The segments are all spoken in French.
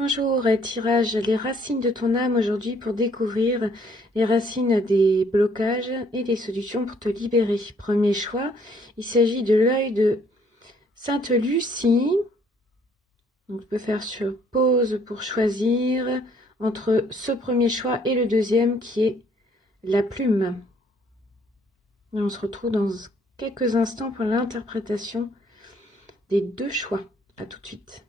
Bonjour, tirage les racines de ton âme aujourd'hui pour découvrir les racines des blocages et des solutions pour te libérer. Premier choix, il s'agit de l'œil de Sainte Lucie. Donc, tu peux faire sur pause pour choisir entre ce premier choix et le deuxième qui est la plume. Et on se retrouve dans quelques instants pour l'interprétation des deux choix. À tout de suite.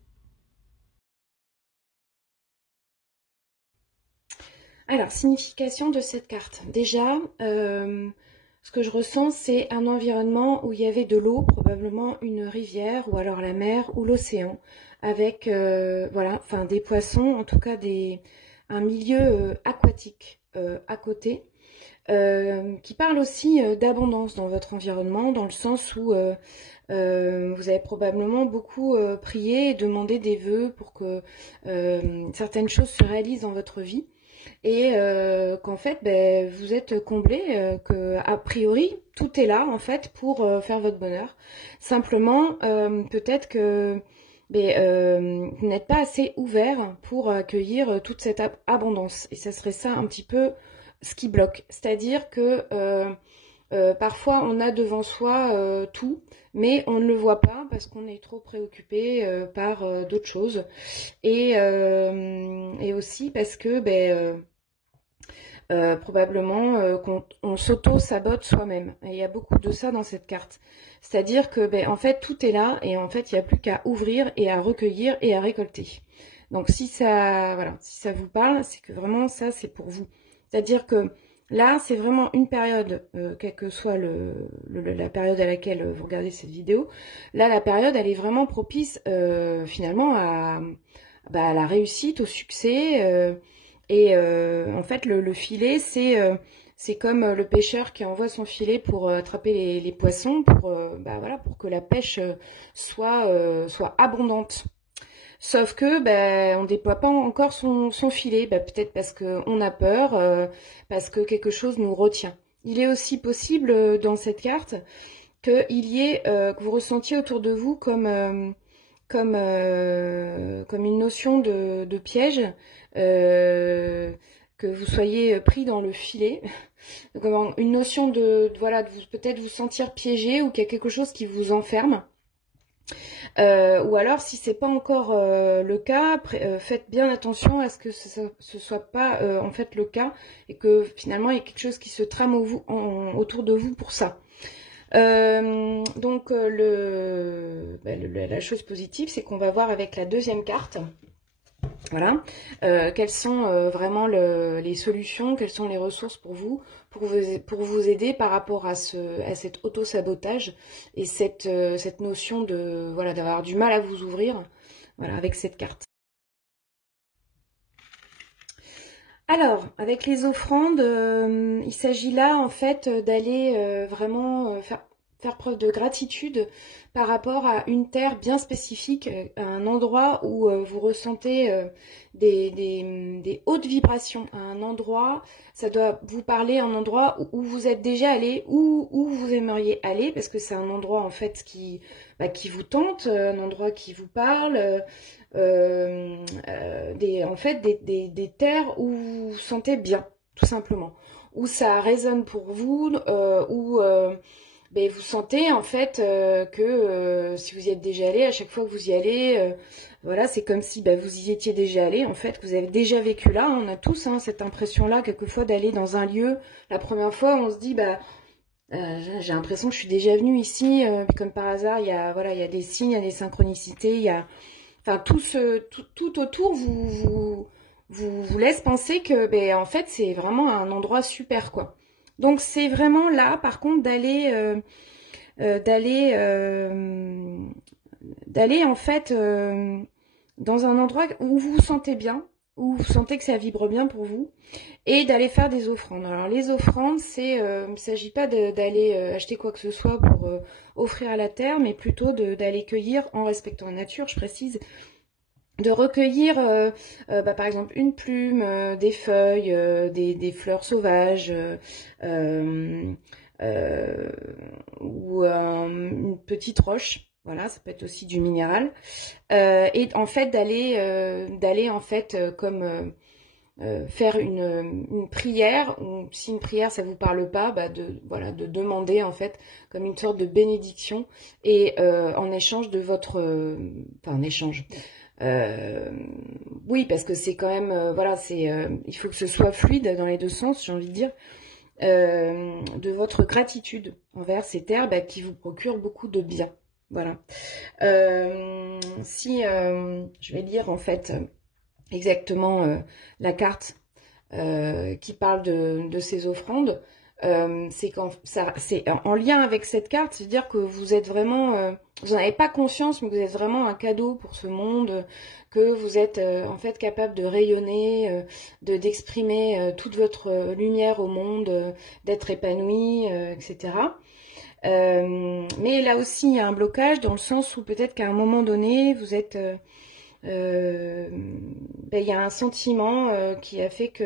Alors, signification de cette carte. Déjà, ce que je ressens, c'est un environnement où il y avait de l'eau, probablement une rivière, ou alors la mer, ou l'océan, avec voilà, enfin des poissons, en tout cas un milieu aquatique à côté, qui parle aussi d'abondance dans votre environnement, dans le sens où vous avez probablement beaucoup prié et demandé des vœux pour que certaines choses se réalisent dans votre vie et qu'en fait vous êtes comblé, que a priori tout est là en fait pour faire votre bonheur. Simplement peut-être que vous n'êtes pas assez ouvert pour accueillir toute cette abondance et ça serait ça un petit peu ce qui bloque. C'est-à-dire que parfois on a devant soi tout, mais on ne le voit pas parce qu'on est trop préoccupé par d'autres choses et aussi parce que probablement qu'on s'auto-sabote soi-même. Et il y a beaucoup de ça dans cette carte. C'est-à-dire que en fait tout est là et en fait il n'y a plus qu'à ouvrir et à recueillir et à récolter. Donc si ça, voilà, si ça vous parle, c'est que vraiment ça c'est pour vous. C'est-à-dire que là c'est vraiment une période, quelle que soit la période à laquelle vous regardez cette vidéo, là la période elle est vraiment propice finalement à la réussite, au succès. En fait, le filet, c'est comme le pêcheur qui envoie son filet pour attraper les poissons, pour voilà, pour que la pêche soit abondante. Sauf que on déploie pas encore son filet, peut-être parce qu'on a peur, parce que quelque chose nous retient. Il est aussi possible dans cette carte qu'il y ait que vous ressentiez autour de vous comme une notion de piège, que vous soyez pris dans le filet, comme une notion voilà, de peut-être vous sentir piégé ou qu'il y a quelque chose qui vous enferme. Ou alors, si c'est pas encore le cas, faites bien attention à ce que ce soit pas en fait le cas et que finalement il y a quelque chose qui se trame autour de vous pour ça. Donc la chose positive, c'est qu'on va voir avec la deuxième carte, voilà, quelles sont vraiment les solutions, quelles sont les ressources pour vous aider par rapport à cet auto-sabotage et cette notion de voilà d'avoir du mal à vous ouvrir, voilà, avec cette carte. Alors, avec les offrandes, il s'agit là en fait d'aller vraiment faire preuve de gratitude par rapport à une terre bien spécifique, à un endroit où vous ressentez des hautes vibrations, à un endroit, ça doit vous parler, un endroit où vous êtes déjà allé, où vous aimeriez aller, parce que c'est un endroit en fait qui vous tente, un endroit qui vous parle. En fait des terres où vous vous sentez bien, tout simplement, où ça résonne pour vous, où vous sentez en fait que si vous y êtes déjà allé, à chaque fois que vous y allez, voilà, c'est comme si vous y étiez déjà allé, en fait, que vous avez déjà vécu là. On a tous cette impression-là, quelquefois, d'aller dans un lieu. La première fois, on se dit, j'ai l'impression que je suis déjà venue ici, comme par hasard, voilà, il y a des signes, il y a des synchronicités, il y a enfin tout autour vous laisse penser que en fait c'est vraiment un endroit super quoi. Donc c'est vraiment là par contre d'aller en fait dans un endroit où vous vous sentez bien, où vous sentez que ça vibre bien pour vous, et d'aller faire des offrandes. Alors les offrandes, il ne s'agit pas d'aller acheter quoi que ce soit pour offrir à la terre, mais plutôt d'aller cueillir en respectant la nature, je précise, de recueillir par exemple une plume, des feuilles, des fleurs sauvages, euh, ou une petite roche. Voilà, ça peut être aussi du minéral. Et en fait, d'aller en fait comme faire une prière, ou si une prière ça vous parle pas, bah voilà, de demander en fait comme une sorte de bénédiction, et en échange de votre, enfin en échange, euh, oui, parce que c'est quand même, voilà, il faut que ce soit fluide dans les deux sens, j'ai envie de dire, de votre gratitude envers ces terres, bah, qui vous procurent beaucoup de bien. Voilà. Si je vais lire en fait exactement la carte qui parle de ces offrandes, c'est en lien avec cette carte, c'est-à-dire que vous êtes vraiment, vous n'en avez pas conscience, mais vous êtes vraiment un cadeau pour ce monde, que vous êtes en fait capable de rayonner, d'exprimer toute votre lumière au monde, d'être épanoui, etc. Mais là aussi, il y a un blocage dans le sens où peut-être qu'à un moment donné, vous êtes, il y a un sentiment qui a fait que,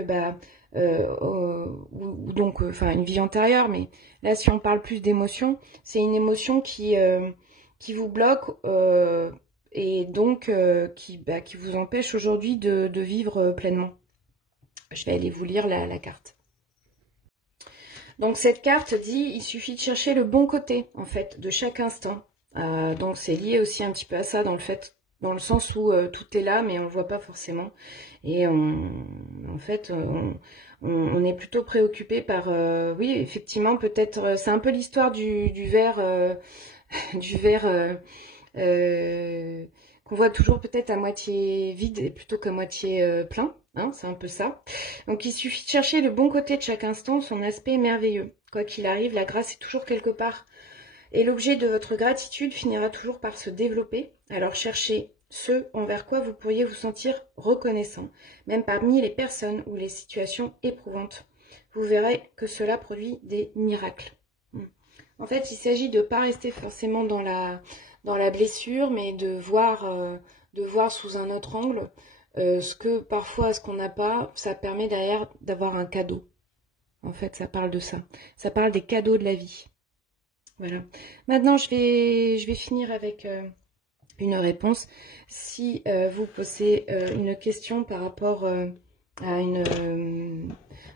ou donc, enfin, une vie antérieure, mais là, si on parle plus d'émotion, c'est une émotion qui vous bloque et donc qui vous empêche aujourd'hui de vivre pleinement. Je vais aller vous lire la carte. Donc cette carte dit, il suffit de chercher le bon côté, en fait, de chaque instant. Donc c'est lié aussi un petit peu à ça, dans le sens où tout est là, mais on le voit pas forcément. Et en fait, on est plutôt préoccupé par, oui, effectivement, peut-être, c'est un peu l'histoire du verre, du verre qu'on voit toujours peut-être à moitié vide plutôt qu'à moitié plein. Hein, c'est un peu ça. Donc il suffit de chercher le bon côté de chaque instant, son aspect merveilleux. Quoi qu'il arrive, la grâce est toujours quelque part. Et l'objet de votre gratitude finira toujours par se développer. Alors cherchez ce envers quoi vous pourriez vous sentir reconnaissant, même parmi les personnes ou les situations éprouvantes. Vous verrez que cela produit des miracles. En fait, il s'agit de ne pas rester forcément dans la blessure, mais de voir sous un autre angle ce que parfois, ce qu'on n'a pas, ça permet derrière d'avoir un cadeau. En fait, ça parle de ça. Ça parle des cadeaux de la vie. Voilà. Maintenant, je vais finir avec une réponse. Si vous posez une question par rapport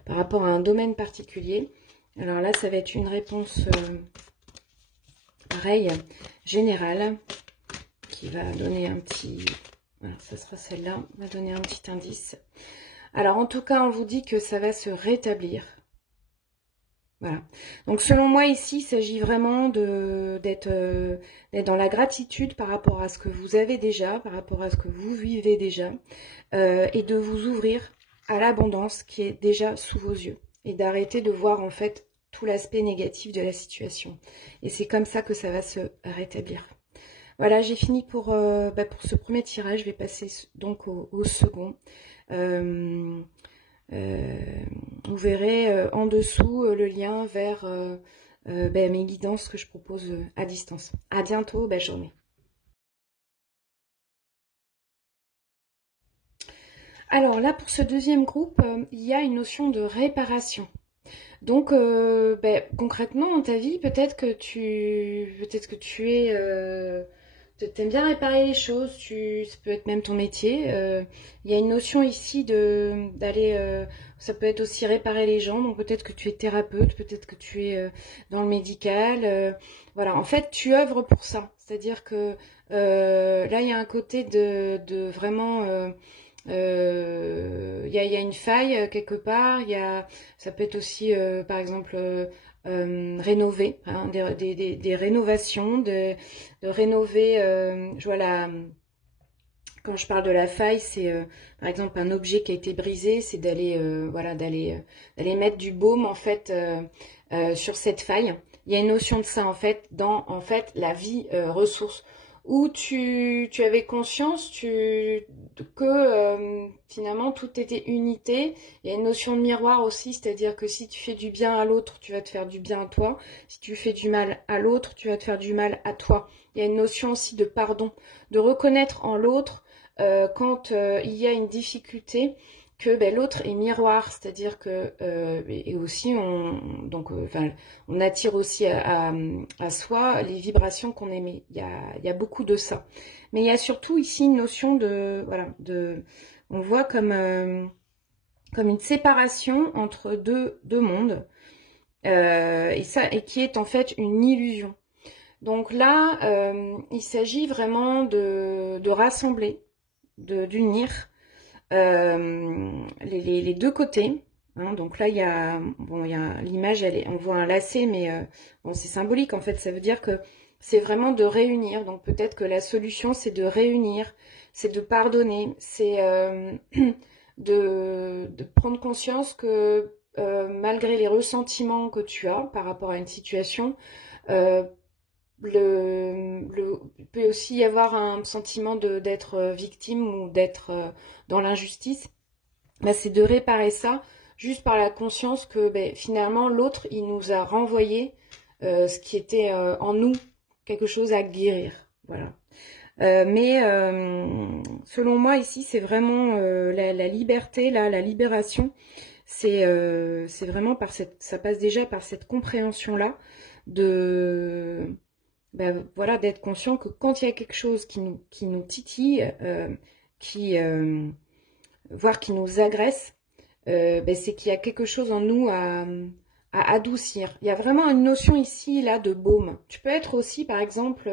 par rapport à un domaine particulier, alors là, ça va être une réponse pareil, générale, qui va donner un petit... Voilà, ça sera celle-là, va donner un petit indice. Alors, en tout cas, on vous dit que ça va se rétablir. Voilà. Donc, selon moi, ici, il s'agit vraiment d'être dans la gratitude par rapport à ce que vous avez déjà, par rapport à ce que vous vivez déjà, et de vous ouvrir à l'abondance qui est déjà sous vos yeux, et d'arrêter de voir, en fait, tout l'aspect négatif de la situation. Et c'est comme ça que ça va se rétablir. Voilà, j'ai fini pour ce premier tirage. Je vais passer donc au second. Vous verrez en dessous le lien vers mes guidances que je propose à distance. À bientôt, belle journée. Alors là, pour ce deuxième groupe, il y a une notion de réparation. Donc, concrètement, dans ta vie, peut-être que tu t'aimes bien réparer les choses. Ça peut être même ton métier. Il y a une notion ici d'aller. Ça peut être aussi réparer les gens. Donc, peut-être que tu es thérapeute, peut-être que tu es dans le médical. Voilà. En fait, tu œuvres pour ça. C'est-à-dire que là, il y a un côté de vraiment. Il y a une faille quelque part. Ça peut être aussi, par exemple, rénover, hein, des rénovations, de rénover. Je vois quand je parle de la faille, c'est par exemple un objet qui a été brisé, c'est d'aller d'aller mettre du baume en fait sur cette faille. Il y a une notion de ça en fait dans en fait la vie ressource, où tu avais conscience que finalement tout était unité. Il y a une notion de miroir aussi, c'est-à-dire que si tu fais du bien à l'autre, tu vas te faire du bien à toi. Si tu fais du mal à l'autre, tu vas te faire du mal à toi. Il y a une notion aussi de pardon, de reconnaître en l'autre quand il y a une difficulté, que ben, l'autre est miroir, c'est-à-dire que et aussi on attire aussi à soi les vibrations qu'on émet. Il y a beaucoup de ça. Mais il y a surtout ici une notion de voilà on voit comme une séparation entre deux mondes et qui est en fait une illusion. Donc là, il s'agit vraiment de rassembler, d'unir les deux côtés. Hein. Donc là, il y a l'image, on voit un lacet, mais bon, c'est symbolique en fait. Ça veut dire que c'est vraiment de réunir. Donc peut-être que la solution, c'est de réunir, c'est de pardonner, c'est de prendre conscience que malgré les ressentiments que tu as par rapport à une situation, il peut aussi y avoir un sentiment d'être victime ou d'être dans l'injustice. Bah, c'est de réparer ça juste par la conscience que ben, finalement l'autre il nous a renvoyé ce qui était en nous, quelque chose à guérir. Voilà. Mais selon moi ici c'est vraiment la liberté, là, la libération, c'est vraiment ça passe déjà par cette compréhension là de ben, voilà, d'être conscient que quand il y a quelque chose qui nous titille, voire qui nous agresse, ben, c'est qu'il y a quelque chose en nous à adoucir. Il y a vraiment une notion ici là de baume. Tu peux être aussi par exemple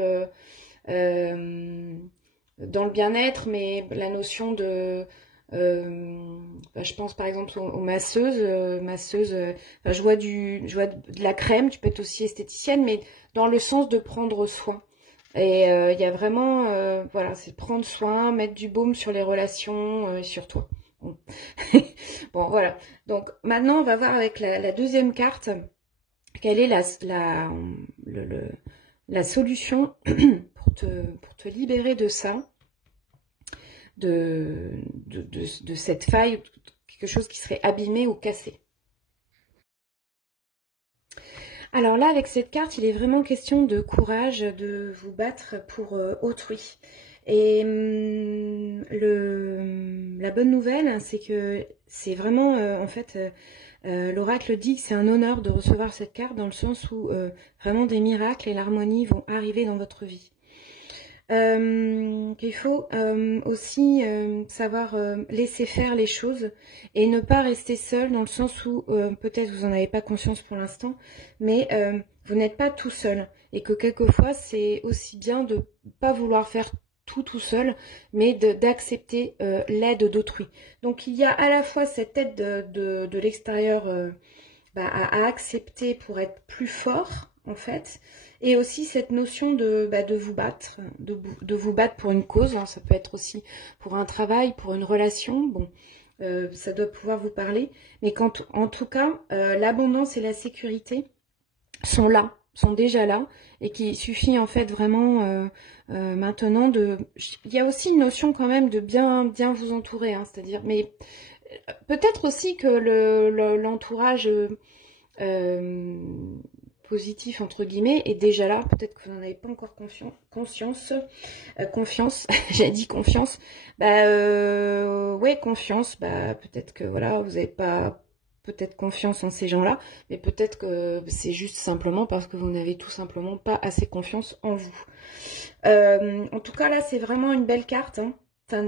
dans le bien-être, mais la notion de je pense par exemple aux masseuses, je vois de la crème, tu peux être aussi esthéticienne, mais dans le sens de prendre soin. Et il y a vraiment, voilà, c'est prendre soin, mettre du baume sur les relations et sur toi. Bon. Bon, voilà. Donc maintenant, on va voir avec la deuxième carte, quelle est la solution pour te libérer de ça. De cette faille, quelque chose qui serait abîmé ou cassé. Alors là, avec cette carte, il est vraiment question de courage, de vous battre pour autrui. Et la bonne nouvelle, c'est que c'est vraiment, en fait, l'oracle dit que c'est un honneur de recevoir cette carte dans le sens où vraiment des miracles et l'harmonie vont arriver dans votre vie. Il faut aussi savoir laisser faire les choses et ne pas rester seul dans le sens où peut-être vous n'en avez pas conscience pour l'instant, mais vous n'êtes pas tout seul et que quelquefois c'est aussi bien de pas vouloir faire tout seul, mais d'accepter l'aide d'autrui. Donc il y a à la fois cette aide de l'extérieur à accepter pour être plus fort en fait, et aussi cette notion de vous battre, de vous battre pour une cause, hein. Ça peut être aussi pour un travail, pour une relation, bon, ça doit pouvoir vous parler, mais en tout cas, l'abondance et la sécurité sont là, sont déjà là, et qu'il suffit en fait vraiment maintenant il y a aussi une notion quand même de bien vous entourer, hein, c'est-à-dire, mais peut-être aussi que l'entourage positif entre guillemets est déjà là, peut-être que vous n'en avez pas encore confiance, j'ai dit confiance, ouais, confiance, peut-être que voilà, vous n'avez pas peut-être confiance en ces gens-là, mais peut-être que c'est juste simplement parce que vous n'avez tout simplement pas assez confiance en vous. En tout cas là, c'est vraiment une belle carte, hein.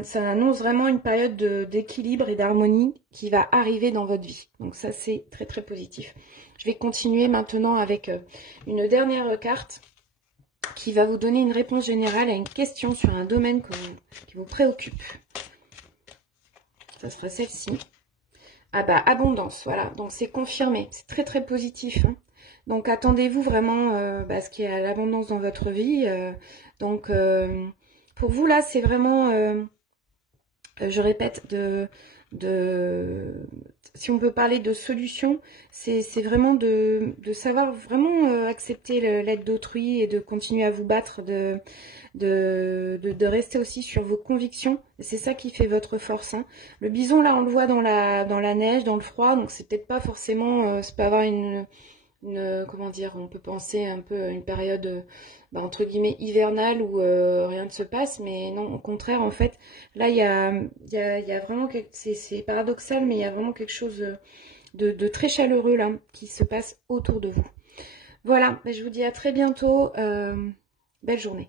Ça annonce vraiment une période d'équilibre et d'harmonie qui va arriver dans votre vie. Donc ça, c'est très très positif. Je vais continuer maintenant avec une dernière carte qui va vous donner une réponse générale à une question sur un domaine qui vous préoccupe. Ça sera celle-ci. Ah bah, abondance, voilà. Donc c'est confirmé, c'est très très positif, hein. Donc attendez-vous vraiment à ce qu'il y ait l'abondance dans votre vie. Donc pour vous là, c'est vraiment, je répète, si on peut parler de solution, c'est vraiment de savoir vraiment accepter l'aide d'autrui et de continuer à vous battre, de rester aussi sur vos convictions. C'est ça qui fait votre force, hein. Le bison là, on le voit dans la neige, dans le froid, donc c'est peut-être pas forcément, ça peut avoir une comment dire, on peut penser un peu à une période, entre guillemets, hivernale où rien ne se passe, mais non, au contraire, en fait, là, il y a vraiment, c'est paradoxal, mais il y a vraiment quelque chose de très chaleureux, là, qui se passe autour de vous. Voilà, je vous dis à très bientôt, belle journée.